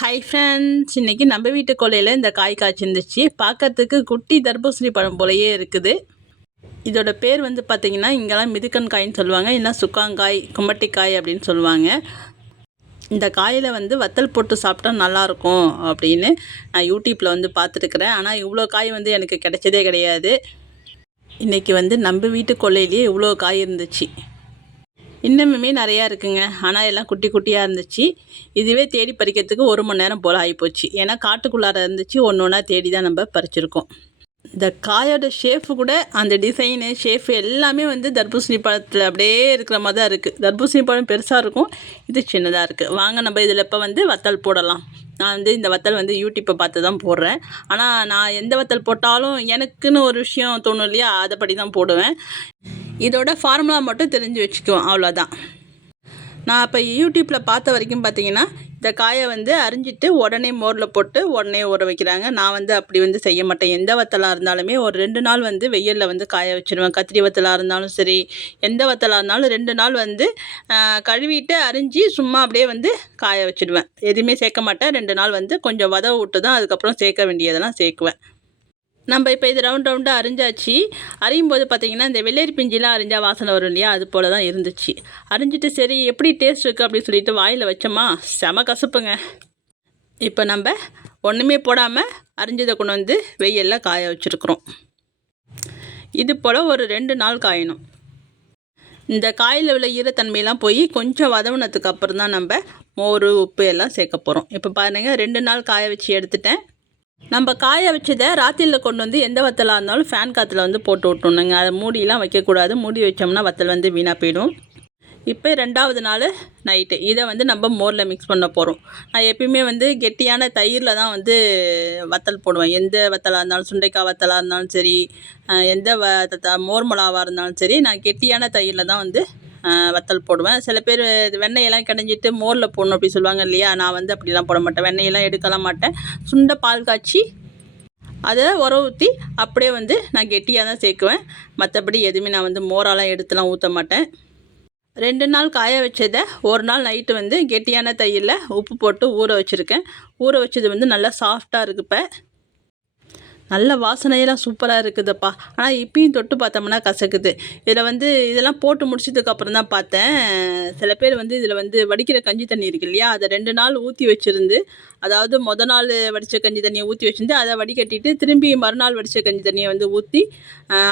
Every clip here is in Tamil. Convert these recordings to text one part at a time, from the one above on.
ஹை ஃப்ரெண்ட்ஸ் இன்றைக்கி நம்ம வீட்டு கொல்லையில் இந்த காய் காய்ச்சிருந்துச்சு. பார்க்கறதுக்கு குட்டி தர்பூசணி பழம் போலயே இருக்குது. இதோட பேர் வந்து பார்த்திங்கன்னா இங்கெல்லாம் மிதுக்கன் காயின்னு சொல்லுவாங்க. இல்லைனா சுக்காங்காய் கும்பட்டிக்காய் அப்படின்னு சொல்லுவாங்க. இந்த காயில் வந்து வத்தல் போட்டு சாப்பிட்டா நல்லாயிருக்கும் அப்படின்னு நான் யூடியூப்பில் வந்து பார்த்துருக்குறேன். ஆனால் இவ்வளோ காய் வந்து எனக்கு கிடைச்சதே கிடையாது. இன்றைக்கி வந்து நம்ம வீட்டு கொல்லையிலேயே இவ்வளோ காய் இருந்துச்சு. இன்னமுமே நிறையா இருக்குங்க. ஆனால் எல்லாம் குட்டி குட்டியாக இருந்துச்சு. இதுவே தேடி பறிக்கிறதுக்கு ஒரு மணி நேரம் போல் ஆகிப்போச்சு ஏன்னா காட்டுக்குள்ளார இருந்துச்சு. ஒன்று ஒன்றா தேடி தான் நம்ம பறிச்சிருக்கோம். இந்த காயோட ஷேஃபு கூட அந்த டிசைனு ஷேஃப் எல்லாமே வந்து தர்பூசணி பழத்தில் அப்படியே இருக்கிற மாதிரி தான் இருக்குது தர்பூசணி பழம் பெருசாக இருக்கும். இது சின்னதாக இருக்குது வாங்க நம்ம இதில் இப்போ வந்து வத்தல் போடலாம். நான் வந்து இந்த வத்தல் வந்து யூடியூப்பை பார்த்து தான் போடுறேன். ஆனால் நான் எந்த வத்தல் போட்டாலும் எனக்குன்னு ஒரு விஷயம் தோணும் இல்லையா? அதைப்படி தான் போடுவேன். இதோட ஃபார்முலா மட்டும் தெரிஞ்சு வச்சுக்குவோம் அவ்வளோதான் நான் இப்போ யூடியூப்பில் பார்த்த வரைக்கும் பார்த்தீங்கன்னா இந்த காயை வந்து அரிஞ்சிட்டு உடனே மோரில் போட்டு உடனே ஊற வைக்கிறாங்க. நான் வந்து அப்படி வந்து செய்ய மாட்டேன். எந்த வத்தலாக இருந்தாலுமே ஒரு ரெண்டு நாள் வந்து வெயிலில் வந்து காய வச்சுருவேன். கத்திரி வத்தலாக இருந்தாலும் சரி எந்த வத்தலாக இருந்தாலும் ரெண்டு நாள் வந்து கழுவிட்டு அரிஞ்சு சும்மா அப்படியே வந்து காய வச்சுடுவேன். எதுவுமே சேர்க்க மாட்டேன். ரெண்டு நாள் வந்து கொஞ்சம் வதவு விட்டு தான் அதுக்கப்புறம் சேர்க்க வேண்டியதெல்லாம் சேர்க்குவேன். நம்ம இப்போ இது ரவுண்ட் ரவுண்டாக அரிஞ்சாச்சு. அரியும் போது பார்த்திங்கன்னா இந்த வெள்ளரி பிஞ்சிலாம் அரிஞ்சால் வாசனை வரும் இல்லையா? அது போல் தான் இருந்துச்சு. அரிஞ்சிட்டு சரி எப்படி டேஸ்ட் இருக்குது அப்படின்னு சொல்லிட்டு வாயில் வச்சோமா? செம கசப்புங்க. இப்போ நம்ம ஒன்றுமே போடாமல் அரிஞ்சதை கொண்டு வந்து வெயிலில் காய வச்சுருக்குறோம். இது போல் ஒரு ரெண்டு நாள் காயணும். இந்த காயில் உள்ள ஈரத்தன்மையெல்லாம் போய் கொஞ்சம் வதவுனதுக்கு அப்புறம் தான் நம்ம மோர் உப்பு எல்லாம் சேர்க்க போகிறோம் இப்போ பாருங்கள் ரெண்டு நாள் காய வச்சு எடுத்துட்டேன். நம்ம காய வச்சதை ராத்திரியில் கொண்டு வந்து எந்த வத்தலாக இருந்தாலும் ஃபேன் காற்றுல வந்து போட்டு விட்டுணுங்க அதை மூடியெலாம் வைக்கக்கூடாது. மூடி வச்சோம்னா வத்தல் வந்து வீணாக போயிடும். இப்போ ரெண்டாவது நாள் நைட்டு இதை வந்து நம்ம மோரில் மிக்ஸ் பண்ண போகிறோம் நான் எப்பயுமே வந்து கெட்டியான தயிரில் தான் வந்து வத்தல் போடுவேன். எந்த வத்தலாக இருந்தாலும் சுண்டைக்காய் வத்தலாக இருந்தாலும் சரி எந்த வ மோர் மிளகாவாக இருந்தாலும் சரி நான் கெட்டியான தயிரில் தான் வந்து வத்தல் போடுவேன். சில பேர் வெண்ணெயெல்லாம் கிடஞ்சிட்டு மோரில் போடணும் அப்படி சொல்லுவாங்க இல்லையா? நான் வந்து அப்படிலாம் போட மாட்டேன். வெண்ணெயெல்லாம் எடுக்கலாம் மாட்டேன். சுண்டை பால் காய்ச்சி அதை உர ஊற்றி அப்படியே வந்து நான் கெட்டியாக தான் சேர்க்குவேன். மற்றபடி எதுவுமே நான் வந்து மோராலாம் எடுத்துலாம் ஊற்ற மாட்டேன். ரெண்டு நாள் காய வச்சதை ஒரு நாள் நைட்டு வந்து கெட்டியான தையில் உப்பு போட்டு ஊற வச்சுருக்கேன். ஊற வச்சது வந்து நல்லா சாஃப்டாக இருக்குப்ப. நல்ல வாசனையெல்லாம் சூப்பராக இருக்குதுப்பா. ஆனால் இப்பயும் தொட்டு பார்த்தோம்னா கசக்குது. இதில் வந்து இதெல்லாம் போட்டு முடிச்சதுக்கப்புறம் தான் பார்த்தேன். சில பேர் வந்து இதில் வந்து வடிக்கிற கஞ்சி தண்ணி இருக்கு இல்லையா? அதை ரெண்டு நாள் ஊற்றி வச்சுருந்து அதாவது மொதல் நாள் வடித்த கஞ்சி தண்ணியை ஊற்றி வச்சுருந்து அதை வடிகட்டிட்டு திரும்பி மறுநாள் வடித்த கஞ்சி தண்ணியை வந்து ஊற்றி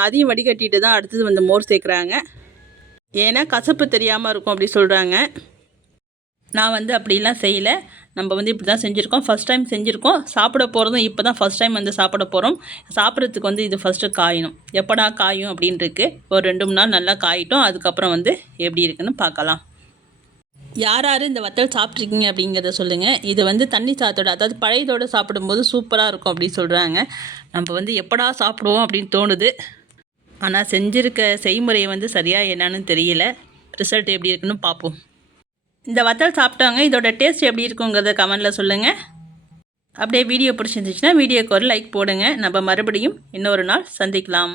அதையும் வடிகட்டிட்டு தான் அடுத்தது வந்து மோர் சேர்க்குறாங்க. ஏன்னா கசப்பு தெரியாமல் இருக்கும் அப்படி சொல்கிறாங்க நான் வந்து அப்படிலாம் செய்யலை. நம்ம வந்து இப்படி தான் செஞ்சுருக்கோம். ஃபஸ்ட் டைம் செஞ்சுருக்கோம். சாப்பிட போகிறதும் இப்போ தான் ஃபஸ்ட் டைம் வந்து சாப்பிட போகிறோம் சாப்பிட்றதுக்கு வந்து இது ஃபஸ்ட்டு காயணும். எப்படா காயும் அப்படின்ட்டுருக்கு ஒரு ரெண்டு மூணு நாள் நல்லா காயிட்டோம். அதுக்கப்புறம் வந்து எப்படி இருக்குன்னு பார்க்கலாம். யார் யார் இந்த வத்தல் சாப்பிட்ருக்கீங்க அப்படிங்கிறத சொல்லுங்கள் இது வந்து தண்ணி சாத்தோட அதாவது பழையதோடு சாப்பிடும்போது சூப்பராக இருக்கும் அப்படின்னு சொல்கிறாங்க நம்ம வந்து எப்படா சாப்பிடுவோம் அப்படின்னு தோணுது. ஆனால் செஞ்சுருக்க செய்முறையை வந்து சரியாக என்னன்னு தெரியல. ரிசல்ட் எப்படி இருக்குன்னு பார்ப்போம். இந்த வத்தல் சாப்பிட்டவங்க இதோட டேஸ்ட் எப்படி இருக்குங்கிறத கமெண்டில் சொல்லுங்கள் அப்படியே வீடியோ பிடிச்சிருந்துச்சுன்னா வீடியோக்கு ஒரு லைக் போடுங்க. நம்ம மறுபடியும் இன்னொரு நாள் சந்திக்கலாம்.